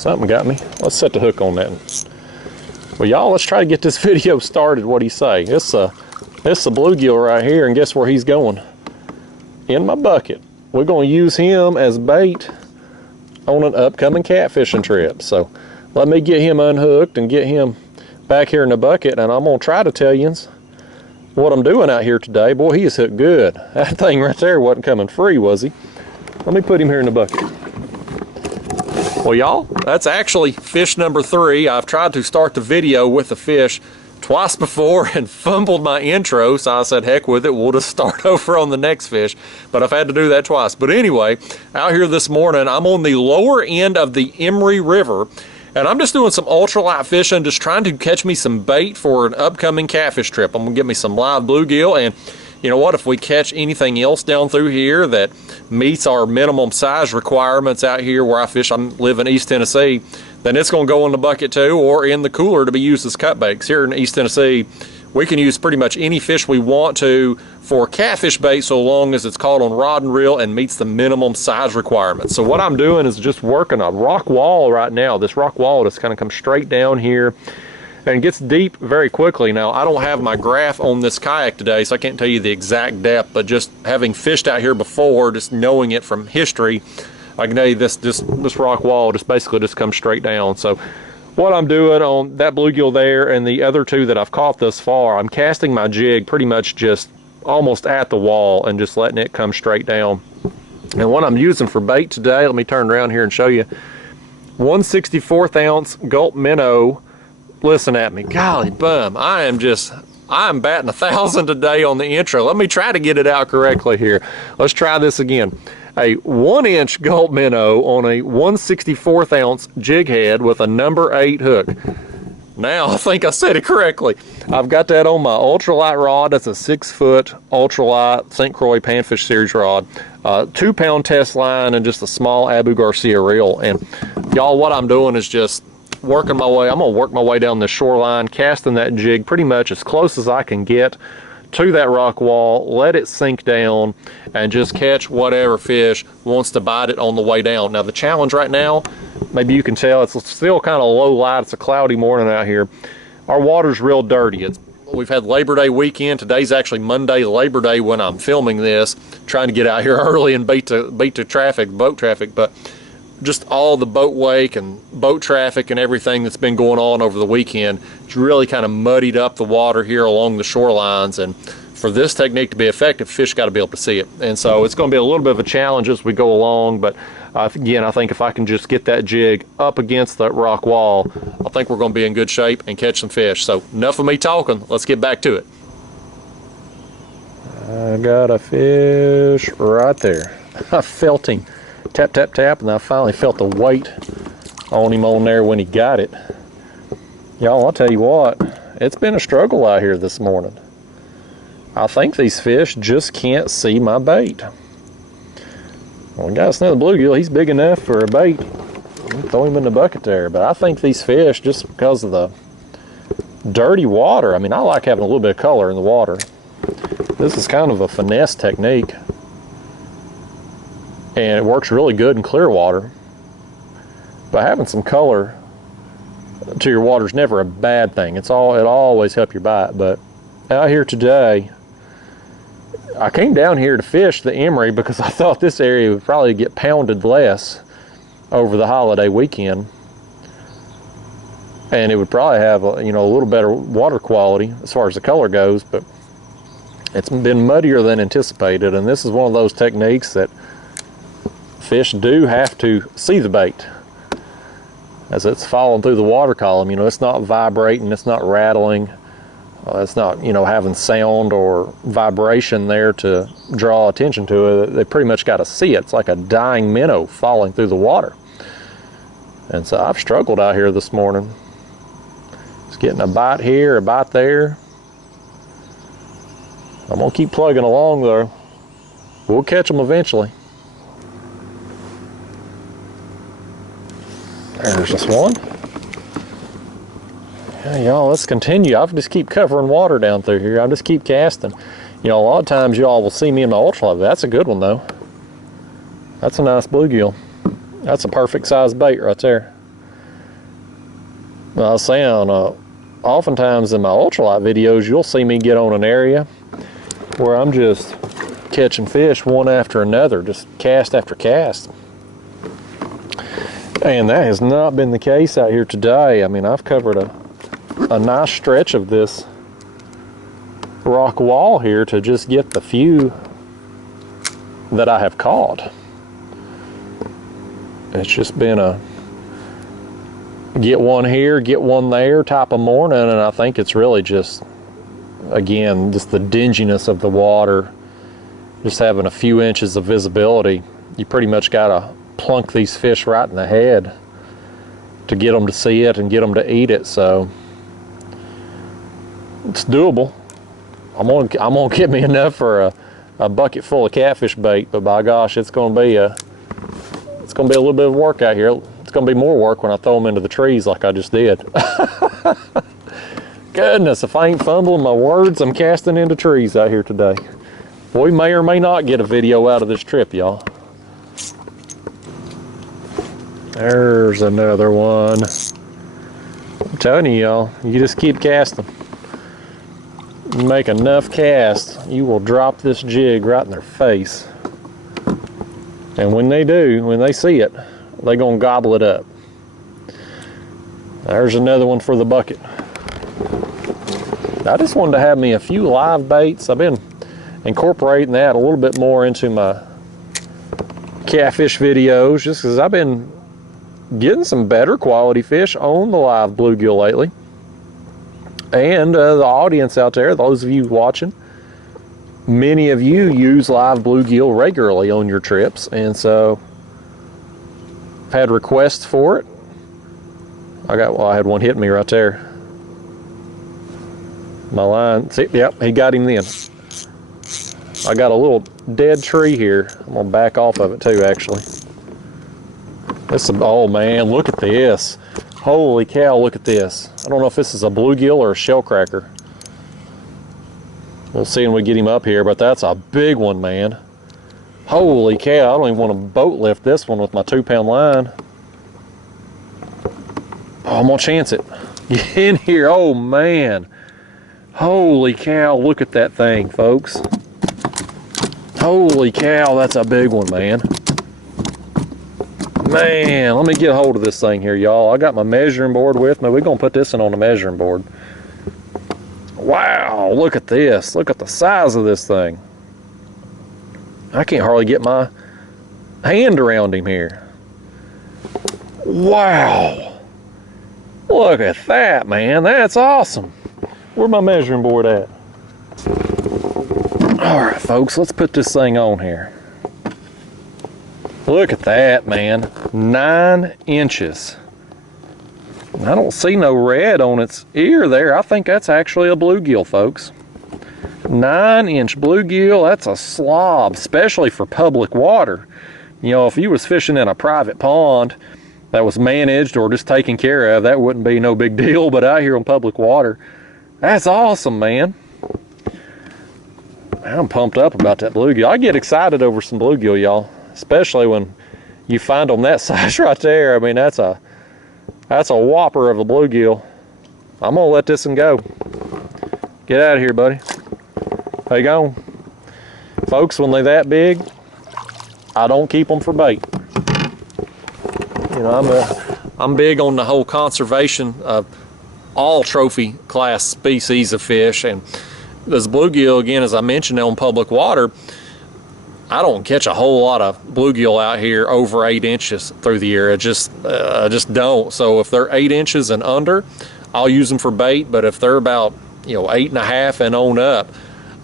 Something got me. Let's set the hook on that. Well, y'all, let's try to get this video started. What do you say? It's a bluegill right here, and guess where he's going? In my bucket. We're going to use him as bait on an upcoming catfishing trip. So let me get him unhooked and get him back here in the bucket, and I'm going to try to tell you what I'm doing out here today. Boy, he is hooked good. That thing right there wasn't coming free, was he? Let me put him here in the bucket. Well, y'all, that's actually fish number 3. I've tried to start the video with the fish twice before and fumbled my intro, so I said, heck with it, we'll just start over on the next fish. But I've had to do that twice. But anyway, out here this morning, I'm on the lower end of the Emory River, and I'm just doing some ultralight fishing, just trying to catch me some bait for an upcoming catfish trip. I'm gonna get me some live bluegill, and you know what, if we catch anything else down through here that meets our minimum size requirements out here where I fish, I live in East Tennessee, then it's going to go in the bucket too, or in the cooler to be used as cut baits. Here in East Tennessee, we can use pretty much any fish we want to for catfish bait, so long as it's caught on rod and reel and meets the minimum size requirements. So what I'm doing is just working a rock wall right now. This rock wall just kind of comes straight down here and gets deep very quickly. Now, I don't have my graph on this kayak today, so I can't tell you the exact depth, but just having fished out here before, just knowing it from history, I can tell you this rock wall just basically just comes straight down. So what I'm doing on that bluegill there and the other 2 that I've caught thus far, I'm casting my jig pretty much just almost at the wall and just letting it come straight down. And what I'm using for bait today, let me turn around here and show you, 1/64 ounce gulp minnow. Listen at me, golly bum, I'm batting 1,000 today on the intro. Let me try to get it out correctly here. Let's try this again. A 1-inch gulp minnow on a 1/64 ounce jig head with a number 8 hook. Now, I think I said it correctly. I've got that on my ultralight rod. That's a 6-foot ultralight St. Croix Panfish Series rod. 2-pound test line and just a small Abu Garcia reel. And y'all, what I'm doing is just working my way. I'm gonna work my way down the shoreline, casting that jig pretty much as close as I can get to that rock wall, let it sink down, and just catch whatever fish wants to bite it on the way down. Now, the challenge right now, maybe you can tell, it's still kind of low light. It's a cloudy morning out here. Our water's real dirty. We've had Labor Day weekend. Today's actually Monday, Labor Day, when I'm filming this, trying to get out here early and beat the traffic, boat traffic, but just all the boat wake and boat traffic and everything that's been going on over the weekend, it's really kind of muddied up the water here along the shorelines. And for this technique to be effective, fish got to be able to see it. And so it's going to be a little bit of a challenge as we go along, but again, I think if I can just get that jig up against that rock wall, I think we're going to be in good shape and catch some fish. So enough of me talking, let's get back to it. I got a fish right there. I felt him. Tap, tap, tap, and I finally felt the weight on him on there when he got it. Y'all, I'll tell you what, it's been a struggle out here this morning. I think these fish just can't see my bait. Well, we got another bluegill. He's big enough for a bait. Throw him in the bucket there, but I think these fish, just because of the dirty water, I mean, I like having a little bit of color in the water. This is kind of a finesse technique, and it works really good in clear water. But having some color to your water is never a bad thing. It'll always help your bite. But out here today, I came down here to fish the Emory because I thought this area would probably get pounded less over the holiday weekend, and it would probably have a little better water quality as far as the color goes. But it's been muddier than anticipated, and this is one of those techniques that fish do have to see the bait as it's falling through the water column. It's not vibrating, it's not rattling, it's not having sound or vibration there to draw attention to it. They pretty much got to see it. It's like a dying minnow falling through the water. And so I've struggled out here this morning. Just getting a bite here, a bite there. I'm gonna keep plugging along though. We'll catch them eventually. There's just one. Yeah, y'all, let's continue. I'll just keep covering water down through here. I'll just keep casting. A lot of times y'all will see me in my ultralight. That's a good one though. That's a nice bluegill. That's a perfect size bait right there. I was saying, oftentimes in my ultralight videos, you'll see me get on an area where I'm just catching fish one after another, just cast after cast. And that has not been the case out here today. I mean, I've covered a nice stretch of this rock wall here to just get the few that I have caught. It's just been a get one here, get one there type of morning, and I think it's really just, again, just the dinginess of the water, just having a few inches of visibility. You pretty much gotta plunk these fish right in the head to get them to see it and get them to eat it. So it's doable. I'm gonna get me enough for a bucket full of catfish bait, but by gosh, it's gonna be a little bit of work out here. It's gonna be more work when I throw them into the trees like I just did. Goodness, if I ain't fumbling my words, I'm casting into trees out here today. We may or may not get a video out of this trip, y'all. There's another one. I'm telling you, y'all, you just keep casting. You make enough casts, you will drop this jig right in their face. And when they do, when they see it, they're gonna gobble it up. There's another one for the bucket. I just wanted to have me a few live baits. I've been incorporating that a little bit more into my catfish videos, just because I've been getting some better quality fish on the live bluegill lately. And the audience out there, those of you watching, many of you use live bluegill regularly on your trips, and so I've had requests for it. I had one hitting me right there. My line, see, yep, he got him then. I got a little dead tree here. I'm gonna back off of it too, actually. Oh man, look at this. Holy cow, look at this. I don't know if this is a bluegill or a shellcracker. We'll see when we get him up here, but that's a big one, man. Holy cow, I don't even want to boat lift this one with my 2-pound line. Oh, I'm gonna chance it. Get in here, oh man. Holy cow, look at that thing, folks. Holy cow, that's a big one, man. Man, let me get a hold of this thing here, y'all. I got my measuring board with me. We're gonna put this in on the measuring board. Wow, look at this. Look at the size of this thing. I can't hardly get my hand around him here. Wow. Look at that, man. That's awesome. Where's my measuring board at? All right, folks, let's put this thing on here. Look at that, man. 9 inches. I don't see no red on its ear there. I think that's actually a bluegill, folks. 9-inch bluegill, that's a slob, especially for public water. You know, if you was fishing in a private pond that was managed or just taken care of, that wouldn't be no big deal, but out here on public water, that's awesome, man. I'm pumped up about that bluegill. I get excited over some bluegill, y'all, especially when you find them that size right there. I mean, that's a whopper of a bluegill. I'm gonna let this one go. Get out of here, buddy. How you going? Folks, when they're that big, I don't keep them for bait. You know, I'm big on the whole conservation of all trophy class species of fish, and this bluegill, again, as I mentioned, on public water, I don't catch a whole lot of bluegill out here over 8 inches through the year. I just don't. So if they're 8 inches and under, I'll use them for bait. But if they're about 8.5 and on up,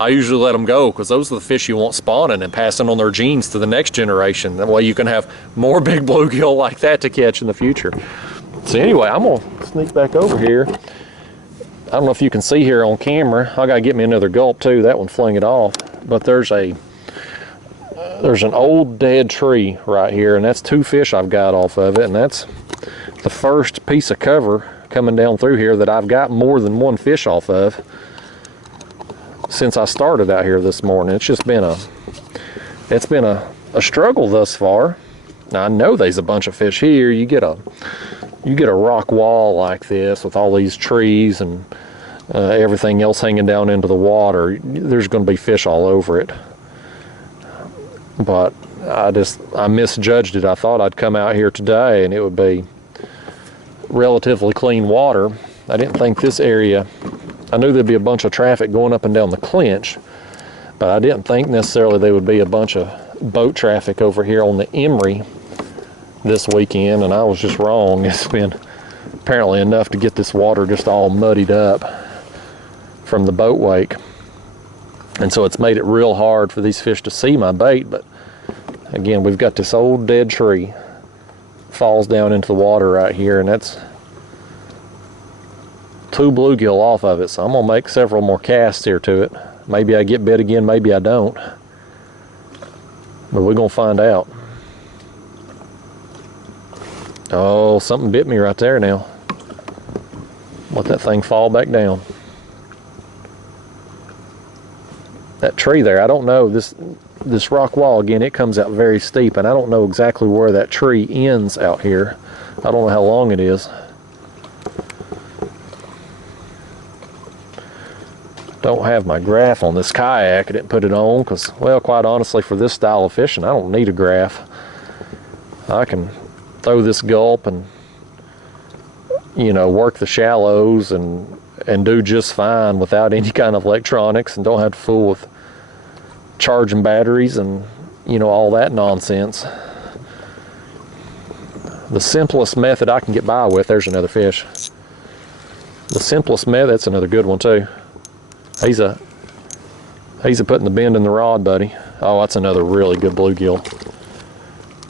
I usually let them go, because those are the fish you want spawning and passing on their genes to the next generation. That way you can have more big bluegill like that to catch in the future. So anyway, I'm gonna sneak back over here. I don't know if you can see here on camera. I gotta get me another gulp too. That one fling it off. But there's an old dead tree right here, and that's 2 fish I've got off of it, and that's the first piece of cover coming down through here that I've got more than 1 fish off of since I started out here this morning. It's just been a struggle thus far. Now I know there's a bunch of fish here. You get a you get a rock wall like this with all these trees and everything else hanging down into the water, there's going to be fish all over it. But I misjudged it. I thought I'd come out here today and it would be relatively clean water. I didn't think this area, I knew there'd be a bunch of traffic going up and down the Clinch, but I didn't think necessarily there would be a bunch of boat traffic over here on the Emory this weekend, and I was just wrong. It's been apparently enough to get this water just all muddied up from the boat wake, and so it's made it real hard for these fish to see my bait. But again, we've got this old dead tree falls down into the water right here, and that's 2 bluegill off of it, so I'm gonna make several more casts here to it. Maybe I get bit again, maybe I don't, but we're gonna find out. Oh, something bit me right there now. Let that thing fall back down. That tree there, I don't know, this rock wall, again, it comes out very steep, and I don't know exactly where that tree ends out here. I don't know how long it is. Don't have my graph on this kayak. I didn't put it on because, well, quite honestly, for this style of fishing, I don't need a graph. I can throw this gulp and, you know, work the shallows and do just fine without any kind of electronics, and don't have to fool with charging batteries and, you know, all that nonsense. The simplest method I can get by with, there's another fish. The simplest method, that's another good one too. He's a putting the bend in the rod, buddy. Oh, that's another really good bluegill.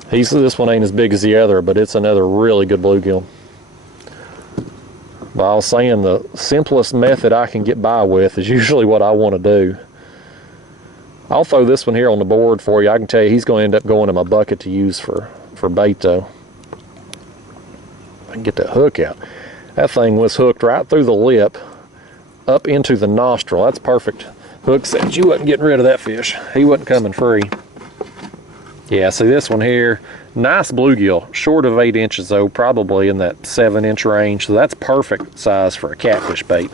This one ain't as big as the other, but it's another really good bluegill. But I was saying the simplest method I can get by with is usually what I want to do. I'll throw this one here on the board for you. I can tell you he's going to end up going in my bucket to use for bait though. I can get that hook out. That thing was hooked right through the lip up into the nostril. That's perfect hook set. You wasn't getting rid of that fish. He wasn't coming free. Yeah, see this one here, nice bluegill, short of 8 inches though, probably in that 7-inch range. So that's perfect size for a catfish bait,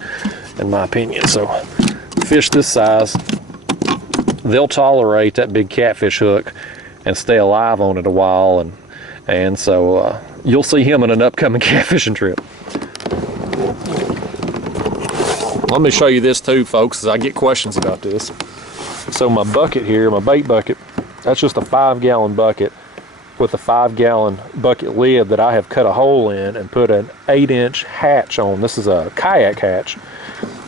in my opinion. So fish this size, they'll tolerate that big catfish hook and stay alive on it a while, and so you'll see him in an upcoming catfishing trip. Let me show you this too, folks, as I get questions about this. So my bucket here, my bait bucket, that's just a 5-gallon bucket with a 5-gallon bucket lid that I have cut a hole in and put an 8-inch hatch on. This is a kayak hatch,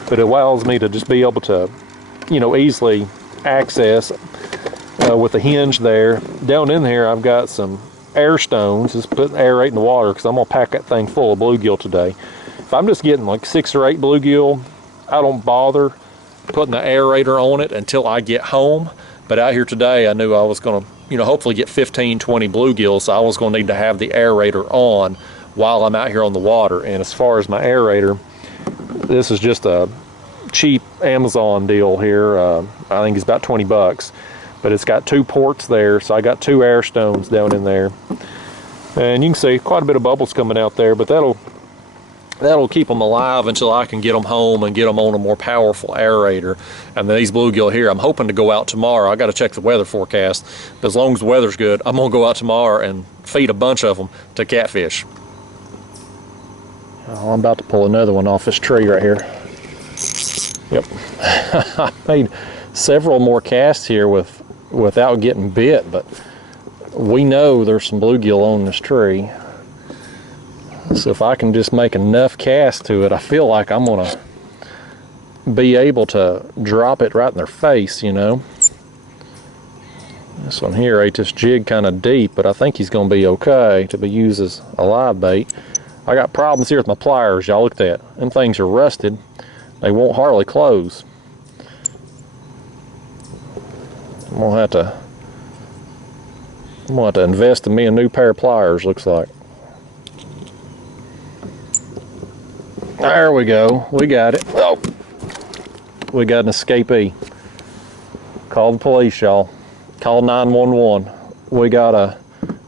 but it allows me to just be able to, you know, easily access with a hinge there. Down in here I've got some air stones, just aerate in the water because I'm gonna pack that thing full of bluegill today. If I'm just getting like 6 or 8 bluegill, I don't bother putting the aerator on it until I get home. But out here today, I knew I was going to, you know, hopefully get 15, 20 bluegills, so I was going to need to have the aerator on while I'm out here on the water. And as far as my aerator, this is just a cheap Amazon deal here. I think it's about 20 bucks, but it's got 2 ports there, so I got 2 air stones down in there. And you can see quite a bit of bubbles coming out there, but that'll keep them alive until I can get them home and get them on a more powerful aerator. And these bluegill here, I'm hoping to go out tomorrow. I got to check the weather forecast, but as long as the weather's good, I'm gonna go out tomorrow and feed a bunch of them to catfish. Oh, I'm about to pull another one off this tree right here. Yep. I made several more casts here without getting bit, but we know there's some bluegill on this tree. So if I can just make enough cast to it, I feel like I'm gonna be able to drop it right in their face, you know. This one here ate this jig kind of deep, but I think he's gonna be okay to be used as a live bait. I got problems here with my pliers, y'all. Look at that. Them things are rusted. They won't hardly close. I'm gonna have to invest in me a new pair of pliers, looks like. There we go. We got it. Oh, we got an escapee. Call the police, y'all. Call 911. We got a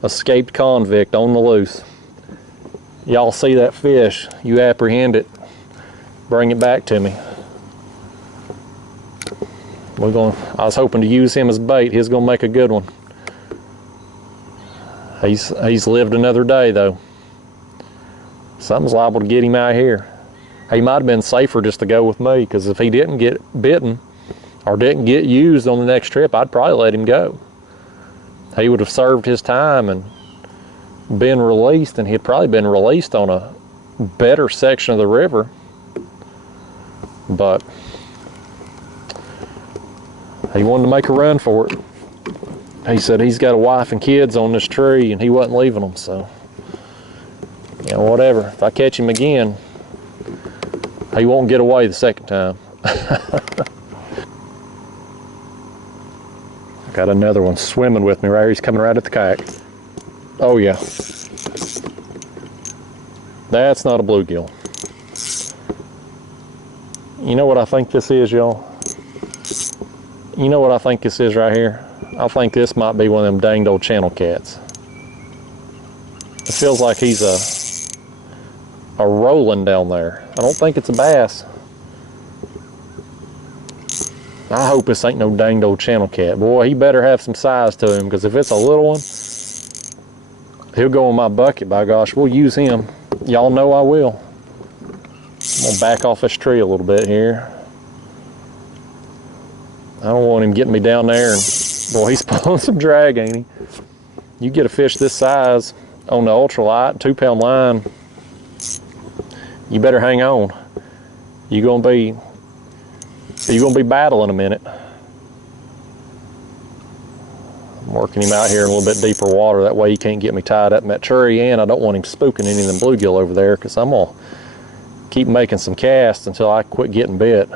escaped convict on the loose. y'all see that fish, you apprehend it, bring it back to me. I was hoping to use him as bait. He's gonna make a good one. He's lived another day though. Something's liable to get him out here. He might have been safer just to go with me, because if he didn't get bitten or didn't get used on the next trip, I'd probably let him go. He would have served his time and been released, and he'd probably been released on a better section of the river. But he wanted to make a run for it. He said he's got a wife and kids on this tree and he wasn't leaving them, so you know, whatever. If I catch him again, he won't get away the second time. Got another one swimming with me right here. He's coming right at the kayak. Oh yeah. That's not a bluegill. You know what I think this is, y'all? You know what I think this is right here? I think this might be one of them danged old channel cats. It feels like he's a rolling down there. I don't think it's a bass. I hope this ain't no danged old channel cat. Boy, he better have some size to him, because if it's a little one, he'll go in my bucket, by gosh. We'll use him. Y'all know I will. I'm gonna back off this tree a little bit here. I don't want him getting me down there, and boy, he's pulling some drag, ain't he? You get a fish this size on the ultralight, 2-pound line, you better hang on. You're gonna be battling a minute. I'm working him out here in a little bit deeper water. That way he can't get me tied up in that tree, and I don't want him spooking any of them bluegill over there, because I'm gonna keep making some casts until I quit getting bit.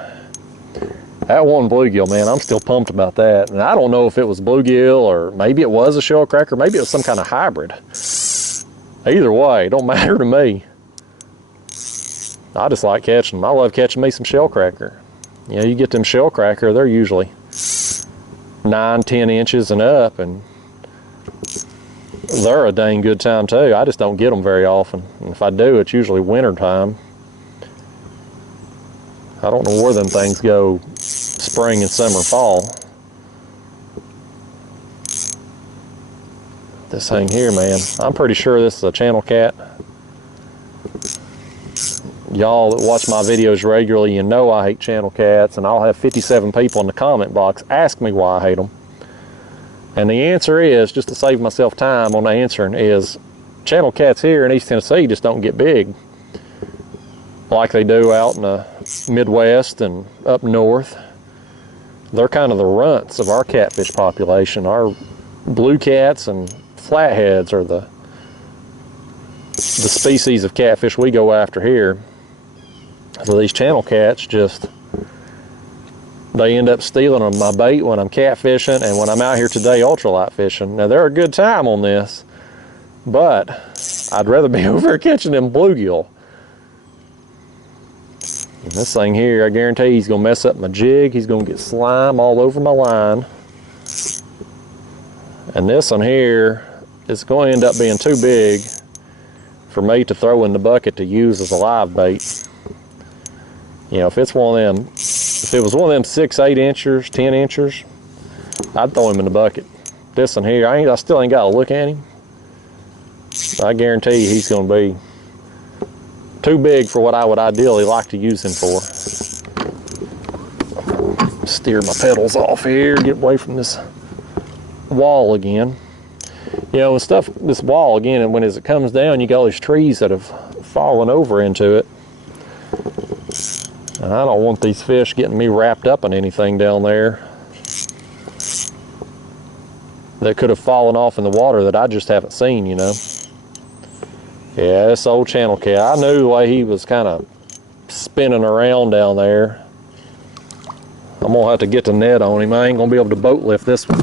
That one bluegill, man, I'm still pumped about that. And I don't know if it was bluegill, or maybe it was a shellcracker, maybe it was some kind of hybrid. Either way, it don't matter to me. I just like catching them. I love catching me some shellcracker. You know, you get them shellcracker, they're usually 9-10 inches and up, and they're a dang good time too. I just don't get them very often. And if I do, it's usually winter time. I don't know where them things go spring and summer, fall. This thing here, man, I'm pretty sure this is a channel cat. Y'all that watch my videos regularly, you know I hate channel cats, and I'll have 57 people in the comment box ask me why I hate them. And the answer is, just to save myself time on answering, is channel cats here in East Tennessee just don't get big like they do out in the Midwest and up north. They're kind of the runts of our catfish population. Our blue cats and flatheads are the species of catfish we go after here. So these channel cats they end up stealing my bait when I'm catfishing, and when I'm out here today ultralight fishing. Now they're a good time on this, but I'd rather be over here catching them bluegill. And this thing here, I guarantee he's gonna mess up my jig. He's gonna get slime all over my line. And this one here is going to end up being too big for me to throw in the bucket to use as a live bait. You know, if it's one of them, if it was one of them 6-8 inchers, 10 inchers, I'd throw him in the bucket. This one here, I still ain't got to look at him. I guarantee you he's going to be too big for what I would ideally like to use him for. Steer my pedals off here, get away from this wall again. You know, and stuff, this wall again, and as it comes down, you got all these trees that have fallen over into it. And I don't want these fish getting me wrapped up in anything down there that could have fallen off in the water that I just haven't seen, you know. Yeah, this old channel cat, I knew the way he was kind of spinning around down there. I'm gonna have to get the net on him. I ain't gonna be able to boat lift this one.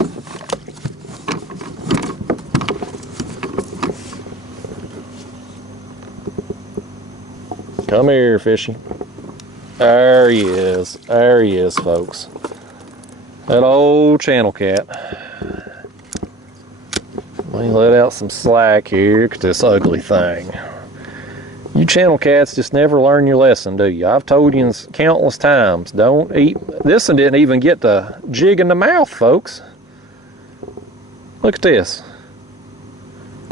Come here, fishy. There he is. There he is, folks. That old channel cat. Let me let out some slack here at this ugly thing. You channel cats just never learn your lesson, do you? I've told you countless times, don't eat. This one didn't even get the jig in the mouth, folks. Look at this.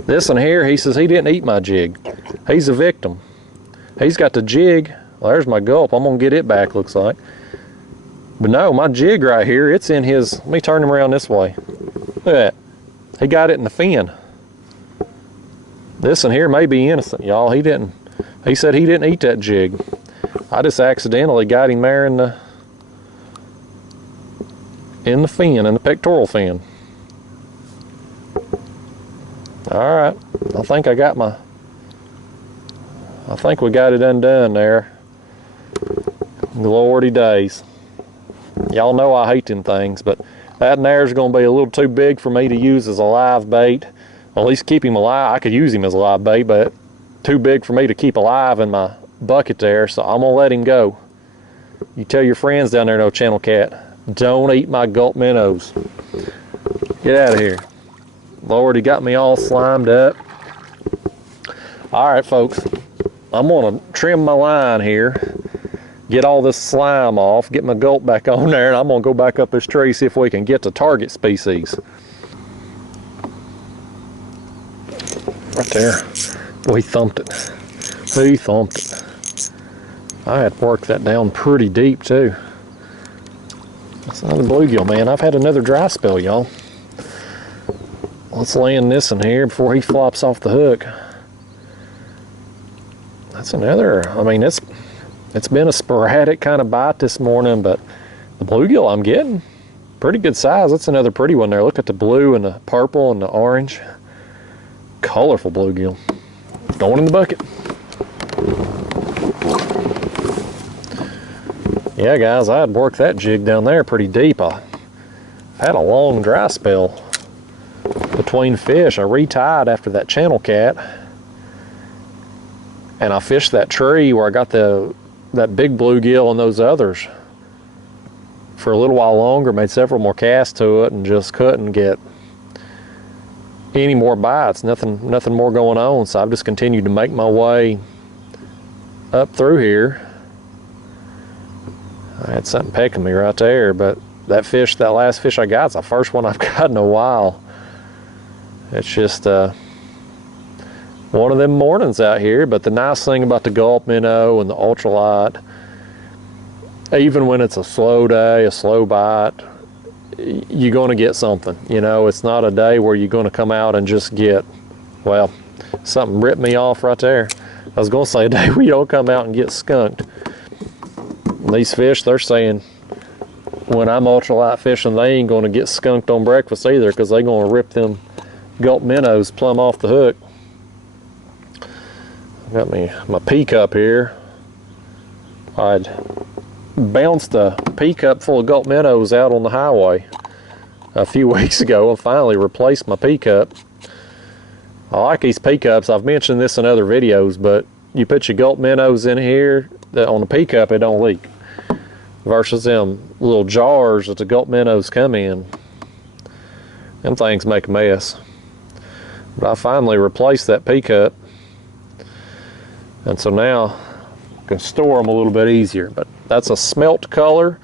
This one here, he says he didn't eat my jig. He's a victim. He's got the jig. Well, there's my gulp. I'm gonna get it back, looks like. But no, my jig right here, it's in his, let me turn him around this way. Look at that. He got it in the fin. This one here may be innocent, y'all. He said he didn't eat that jig. I just accidentally got him there in the fin, in the pectoral fin. All right, I think we got it undone there. Lordy days. Y'all know I hate them things, but that there's gonna be a little too big for me to use as a live bait. Well, at least keep him alive. I could use him as a live bait, but too big for me to keep alive in my bucket there, so I'm gonna let him go. You tell your friends down there, no channel cat, don't eat my gulp minnows. Get out of here. Lord, he got me all slimed up. All right, folks, I'm gonna trim my line here, get all this slime off, get my gulp back on there, and I'm gonna go back up this tree, see if we can get the target species. Right there. Boy, he thumped it. He thumped it. I had to work that down pretty deep too. That's another bluegill, man. I've had another dry spell, y'all. Let's land this in here before he flops off the hook. That's another, I mean, it's been a sporadic kind of bite this morning, but the bluegill I'm getting, pretty good size. That's another pretty one there. Look at the blue and the purple and the orange. Colorful bluegill. Going in the bucket. Yeah, guys, I had worked that jig down there pretty deep. I had a long dry spell between fish. I retied after that channel cat, and I fished that tree where I got that big bluegill and those others for a little while longer, made several more casts to it, and just couldn't get any more bites, nothing more going on. So I've just continued to make my way up through here. I had something pecking me right there, but that last fish I got is the first one I've got in a while. It's just one of them mornings out here. But the nice thing about the gulp minnow and the ultralight, even when it's a slow day, a slow bite, you're going to get something. You know, it's not a day where you're going to come out and just get, well, something ripped me off right there. I was going to say a day where you don't come out and get skunked. These fish, they're saying when I'm ultralight fishing, they ain't going to get skunked on breakfast either, because they're going to rip them gulp minnows plumb off the hook. Got me my pea cup here. I'd bounced a pea cup full of gulp minnows out on the highway a few weeks ago and finally replaced my pea cup. I like these pea cups. I've mentioned this in other videos, but you put your gulp minnows in here, on the pea cup it don't leak, versus them little jars that the gulp minnows come in. Them things make a mess. But I finally replaced that pea cup, and so now I can store them a little bit easier. But that's a smelt color,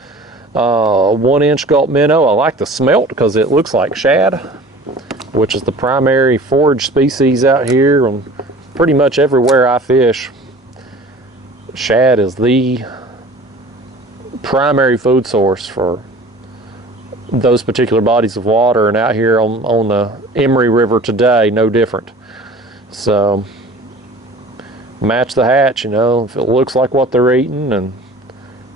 1-inch gulp minnow. I like the smelt because it looks like shad, which is the primary forage species out here, and pretty much everywhere I fish, shad is the primary food source for those particular bodies of water, and out here on the Emory River today, no different. So match the hatch, you know. If it looks like what they're eating and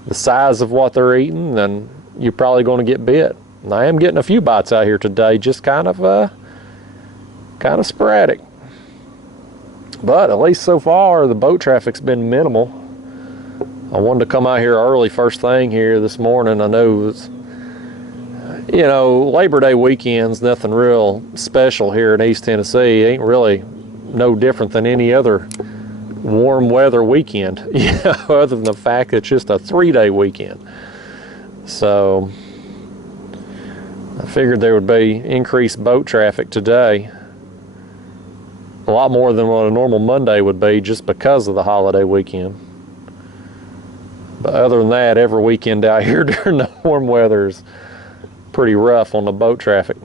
the size of what they're eating, then you're probably going to get bit. And I am getting a few bites out here today, just kind of sporadic. But at least so far, the boat traffic's been minimal. I wanted to come out here early, first thing here this morning. I know it's, you know, Labor Day weekend's nothing real special here in East Tennessee. It ain't really no different than any other warm weather weekend, you know, other than the fact that it's just a 3-day weekend. So I figured there would be increased boat traffic today. A lot more than what a normal Monday would be just because of the holiday weekend. But other than that, every weekend out here during the warm weather is pretty rough on the boat traffic.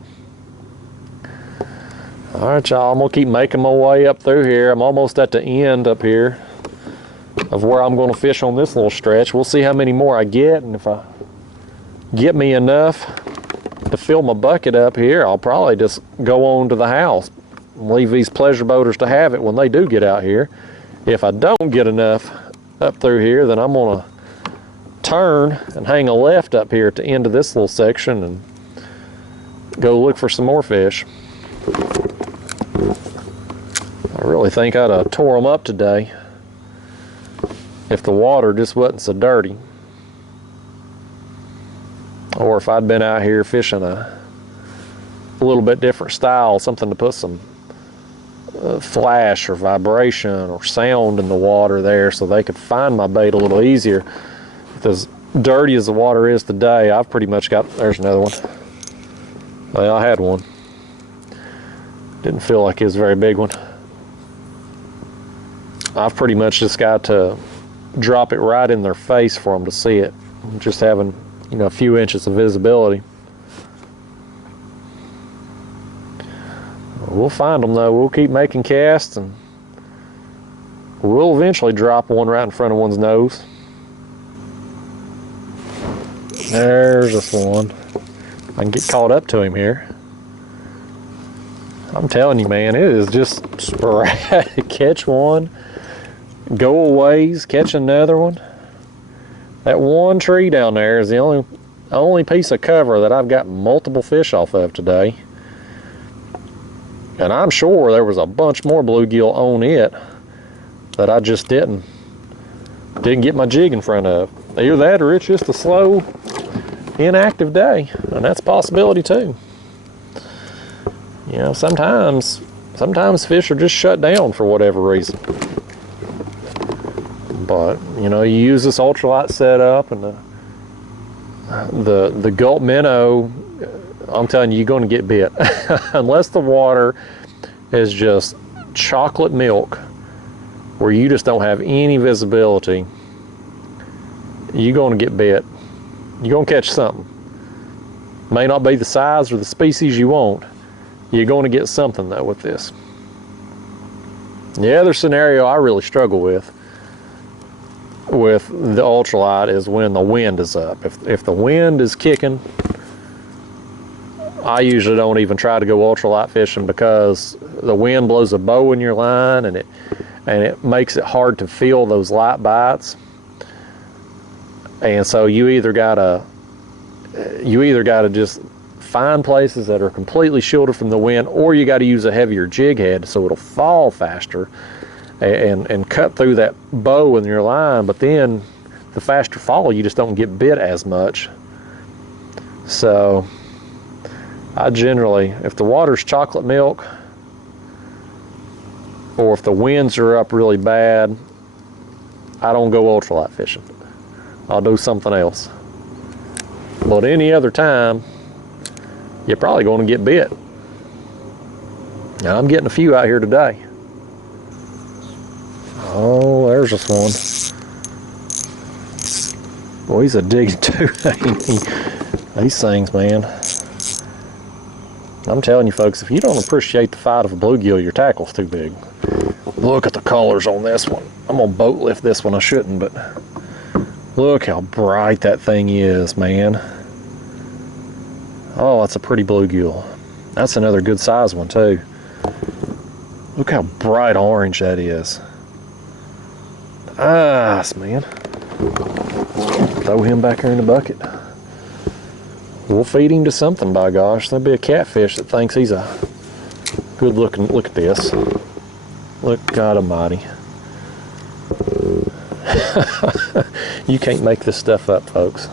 All right, y'all, I'm gonna keep making my way up through here. I'm almost at the end up here of where I'm gonna fish on this little stretch. We'll see how many more I get, and if I get me enough to fill my bucket up here, I'll probably just go on to the house and leave these pleasure boaters to have it when they do get out here. If I don't get enough up through here, then I'm gonna turn and hang a left up here at the end of this little section and go look for some more fish. I really think I'd have tore them up today if the water just wasn't so dirty, or if I'd been out here fishing a little bit different style, something to put some flash or vibration or sound in the water there so they could find my bait a little easier. As dirty as the water is today, I've pretty much got, there's another one. Well, I had one. Didn't feel like it was a very big one. I've pretty much just got to drop it right in their face for them to see it. Just having, you know, a few inches of visibility. We'll find them though. We'll keep making casts and we'll eventually drop one right in front of one's nose. There's this one. I can get caught up to him here. I'm telling you, man, it is just sporadic. Catch one, go a ways, catch another one. That one tree down there is the only piece of cover that I've got multiple fish off of today. And I'm sure there was a bunch more bluegill on it that I just didn't get my jig in front of. Either that or it's just a slow, inactive day, and that's a possibility too. You know, sometimes fish are just shut down for whatever reason. But you know, you use this ultralight setup and the gulp minnow, I'm telling you, you're going to get bit. Unless the water is just chocolate milk where you just don't have any visibility, you're going to get bit. You're going to catch something. May not be the size or the species you want. You're going to get something though with this. The other scenario I really struggle with the ultralight is when the wind is up. If the wind is kicking, I usually don't even try to go ultralight fishing because the wind blows a bow in your line and it makes it hard to feel those light bites. And so you either gotta just find places that are completely shielded from the wind, or you got to use a heavier jig head so it'll fall faster and cut through that bow in your line. But then the faster fall, you just don't get bit as much. So I generally, if the water's chocolate milk or if the winds are up really bad, I don't go ultralight fishing. I'll do something else. But any other time, you're probably going to get bit. Now, I'm getting a few out here today. Oh, there's this one. Boy, he's a digging too. These things, man. I'm telling you folks, if you don't appreciate the fight of a bluegill, your tackle's too big. Look at the colors on this one. I'm gonna boat lift this one. I shouldn't, but look how bright that thing is, man. Oh, that's a pretty bluegill. That's another good size one too. Look how bright orange that is. Nice, man. Throw him back here in the bucket. We'll feed him to something, by gosh. There'll be a catfish that thinks he's a good looking. Look at this. Look, God almighty. You can't make this stuff up, folks.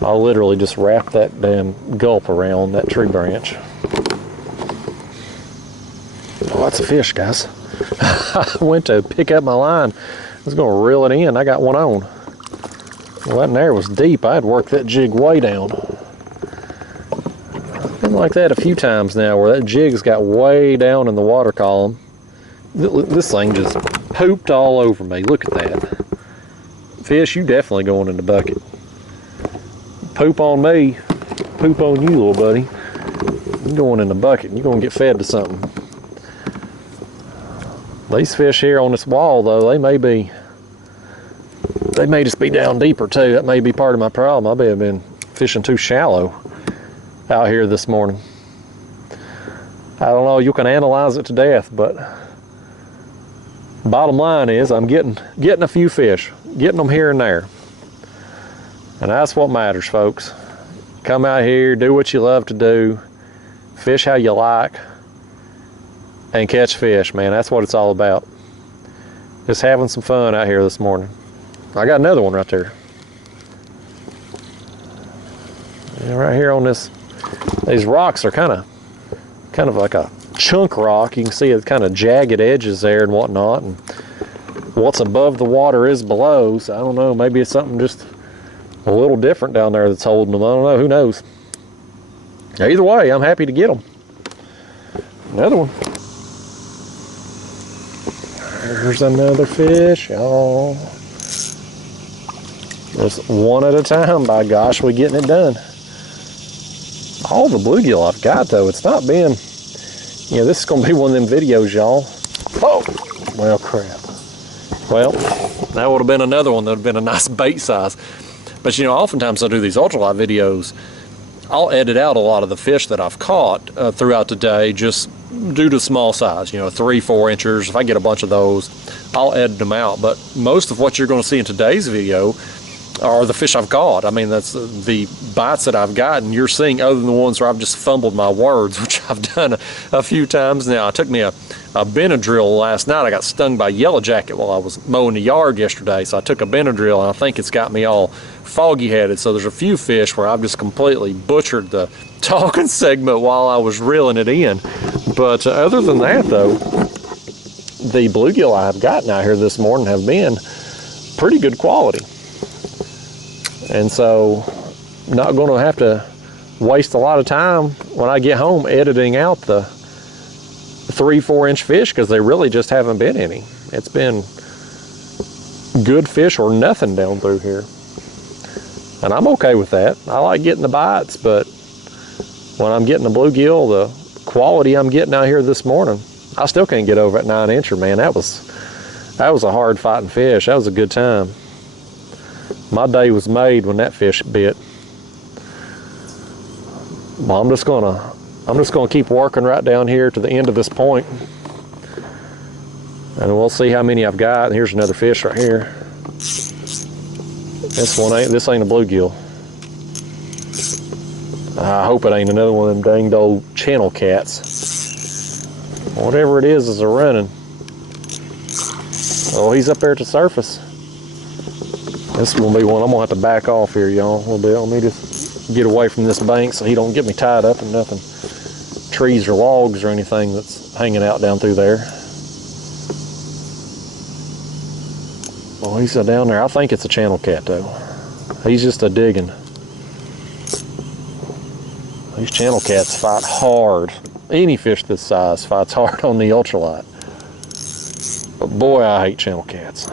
I'll literally just wrap that damn gulp around that tree branch. Oh, that's a fish, guys. I went to pick up my line. I was going to reel it in. I got one on. Well, that in there was deep. I had worked that jig way down. Been like that a few times now, where that jig's got way down in the water column. This thing just pooped all over me. Look at that. Fish, you definitely going in the bucket. Poop on me, poop on you, little buddy. You're going in the bucket. You're going to get fed to something. These fish here on this wall, though, they may just be down deeper too. That may be part of my problem. I may have been fishing too shallow out here this morning. I don't know, you can analyze it to death, but bottom line is I'm getting a few fish, getting them here and there. And that's what matters, folks. Come out here, do what you love to do, fish how you like, and catch fish, man. That's what it's all about. Just having some fun out here this morning. I got another one right there. Yeah, right here on these rocks are kind of like a chunk rock. You can see it's kind of jagged edges there and whatnot, and what's above the water is below. So I don't know, maybe it's something just a little different down there that's holding them. I don't know, who knows. Either way, I'm happy to get them. Another one. There's another fish, y'all. Just one at a time, by gosh, we're getting it done. All the bluegill I've got, though, it's not been, you know, this is going to be one of them videos, y'all. Oh, well, crap. Well, that would have been another one that would have been a nice bait size. But, you know, oftentimes I do these ultralight videos, I'll edit out a lot of the fish that I've caught throughout the day just due to small size, you know, 3-4 inches. If I get a bunch of those, I'll edit them out. But most of what you're going to see in today's video are the fish I've caught. I mean, that's the bites that I've gotten you're seeing, other than the ones where I've just fumbled my words, which I've done a few times now. It took me a Benadryl last night. I got stung by yellow jacket while I was mowing the yard yesterday, so I took a Benadryl, and I think it's got me all foggy headed. So there's a few fish where I've just completely butchered the talking segment while I was reeling it in. But other than that, though, the bluegill I've gotten out here this morning have been pretty good quality. And so, not going to have to waste a lot of time when I get home editing out the 3-4 inch fish, because they really just haven't been any. It's been good fish or nothing down through here. And I'm okay with that. I like getting the bites, but when I'm getting the bluegill, the quality I'm getting out here this morning, I still can't get over that 9 incher, man. That was a hard fighting fish. That was a good time. My day was made when that fish bit. Well, I'm just gonna keep working right down here to the end of this point, and we'll see how many I've got. And here's another fish right here. This ain't a bluegill. I hope it ain't another one of them danged old channel cats. Whatever it is a running. Oh, he's up there at the surface. This is gonna be one I'm gonna have to back off here, y'all, a little bit. Let me just get away from this bank so he don't get me tied up in nothing, trees or logs or anything that's hanging out down through there. Oh, he's down there. I think it's a channel cat, though. He's just a digging. These channel cats fight hard. Any fish this size fights hard on the ultralight. But boy, I hate channel cats.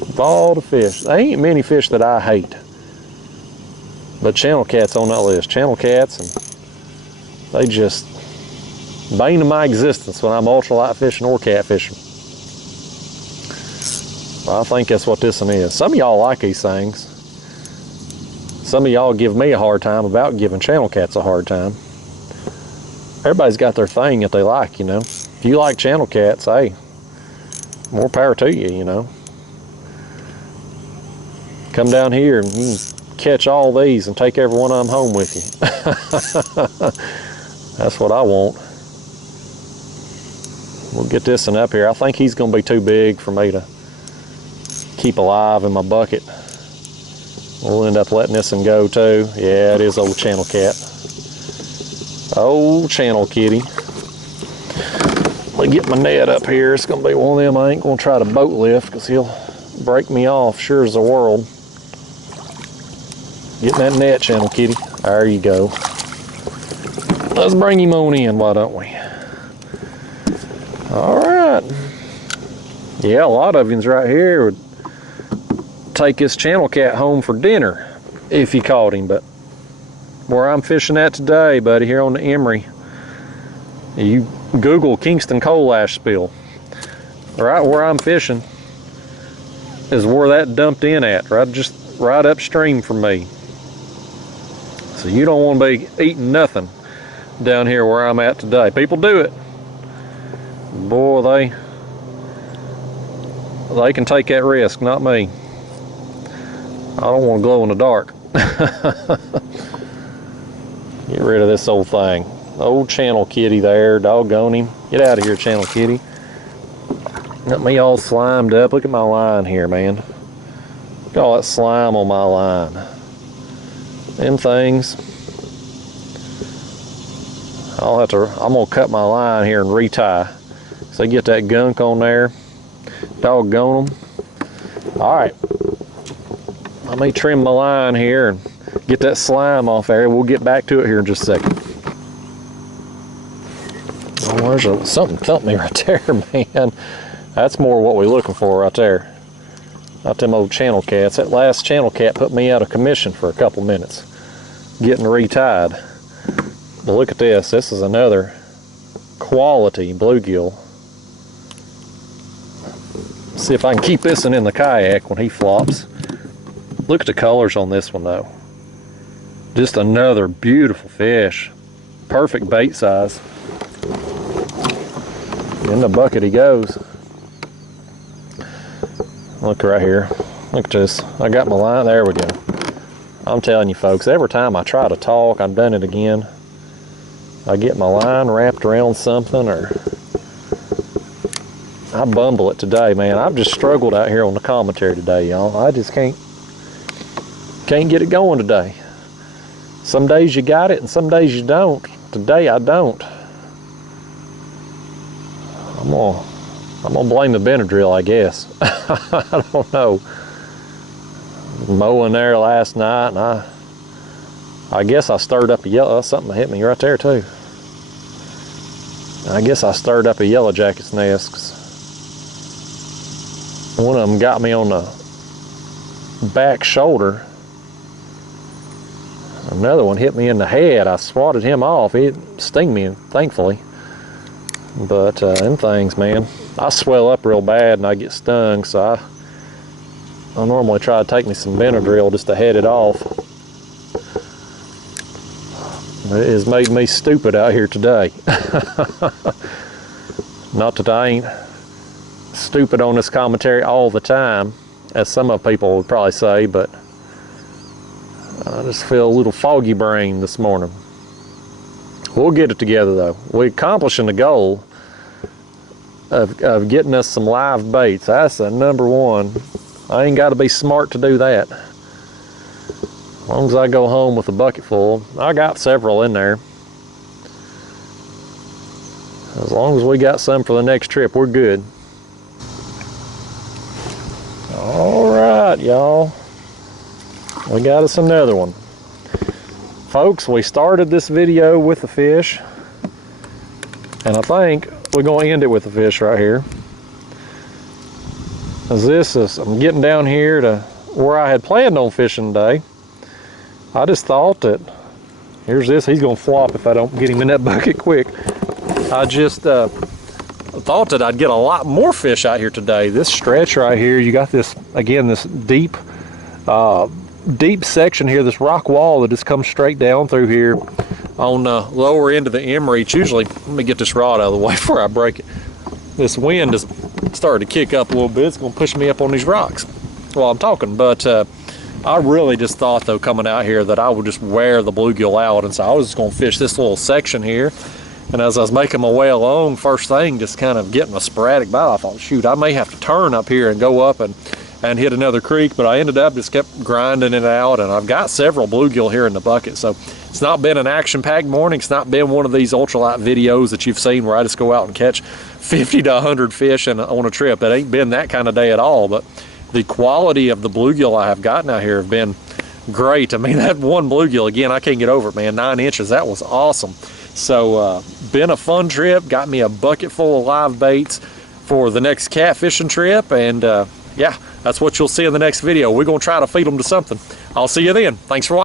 Of all the fish, there ain't many fish that I hate, but channel cats on that list. Channel cats, and they just bane of my existence when I'm ultralight fishing or catfishing. Well, I think that's what this one is. Some of y'all like these things. Some of y'all give me a hard time about giving channel cats a hard time. Everybody's got their thing that they like, you know. If you like channel cats, hey, more power to you, you know. Come down here and you can catch all these and take every one of them home with you. That's what I want. We'll get this one up here. I think he's going to be too big for me to keep alive in my bucket. We'll end up letting this one go too. Yeah, it is old channel cat. Old channel kitty. Let me get my net up here. It's going to be one of them I ain't going to try to boat lift because he'll break me off sure as the world. Get in that net, channel kitty. There you go. Let's bring him on in, why don't we? All right. Yeah, a lot of yous right here would take this channel cat home for dinner if you caught him, but where I'm fishing at today, buddy, here on the Emory, you Google Kingston coal ash spill. Right where I'm fishing is where that dumped in at, right upstream from me. So you don't want to be eating nothing down here where I'm at today. People do it. Boy, they can take that risk, not me. I don't want to glow in the dark. Get rid of this old thing. Old channel kitty there, doggone him. Get out of here, channel kitty. Got me all slimed up. Look at my line here, man. Look at all that slime on my line. Them things. I'm gonna cut my line here and retie. So get that gunk on there. Doggone them. All right. Let me trim my line here and get that slime off there. We'll get back to it here in just a second. Oh, something thumped me right there, man. That's more what we're looking for right there. Not them old channel cats. That last channel cat put me out of commission for a couple minutes getting retied. But look at this. This is another quality bluegill. See if I can keep this one in the kayak when he flops. Look at the colors on this one though. Just another beautiful fish. Perfect bait size. In the bucket he goes. Look right here. Look at this. I got my line. There we go. I'm telling you folks, every time I try to talk, I've done it again. I get my line wrapped around something or I bumble it today, man. I've just struggled out here on the commentary today, y'all. I just can't get it going today. Some days you got it and some days you don't. Today I don't. I'm gonna blame the Benadryl, I guess. I don't know. Mowing there last night and I guess I stirred up a yellow, something hit me right there too. I guess I stirred up a yellow jacket's nest 'cause one of them got me on the back shoulder. Another one hit me in the head. I swatted him off. He didn't sting me, thankfully. But them things, man, I swell up real bad and I get stung, so I normally try to take me some Benadryl just to head it off. It has made me stupid out here today. Not that I ain't stupid on this commentary all the time, as some of people would probably say, but I just feel a little foggy brain this morning. We'll get it together though. We're accomplishing the goal of getting us some live baits. That's the number one. I ain't got to be smart to do that. As long as I go home with a bucket full. I got several in there. As long as we got some for the next trip, we're good. All right, y'all. We got us another one. Folks, we started this video with a fish, and I think we're going to end it with a fish right here. As I'm getting down here to where I had planned on fishing today. I just thought that, here's this, he's going to flop if I don't get him in that bucket quick. I just thought that I'd get a lot more fish out here today. This stretch right here, you got this, again, this deep section here, this rock wall that just comes straight down through here on the lower end of the Emory. It's usually, let me get this rod out of the way before I break it. This wind is starting to kick up a little bit. It's going to push me up on these rocks while I'm talking, but I really just thought though coming out here that I would just wear the bluegill out, and so I was just going to fish this little section here. And as I was making my way along, first thing, just kind of getting a sporadic bite, I thought, shoot, I may have to turn up here and go up and hit another creek, but I ended up just kept grinding it out, and I've got several bluegill here in the bucket. So it's not been an action-packed morning. It's not been one of these ultralight videos that you've seen where I just go out and catch 50 to 100 fish on a trip. That ain't been that kind of day at all, but the quality of the bluegill I have gotten out here have been great. I mean, that one bluegill, again, I can't get over it, man. 9 inches, that was awesome. So been a fun trip. Got me a bucket full of live baits for the next catfishing trip, and yeah, that's what you'll see in the next video. We're gonna try to feed them to something. I'll see you then. Thanks for watching.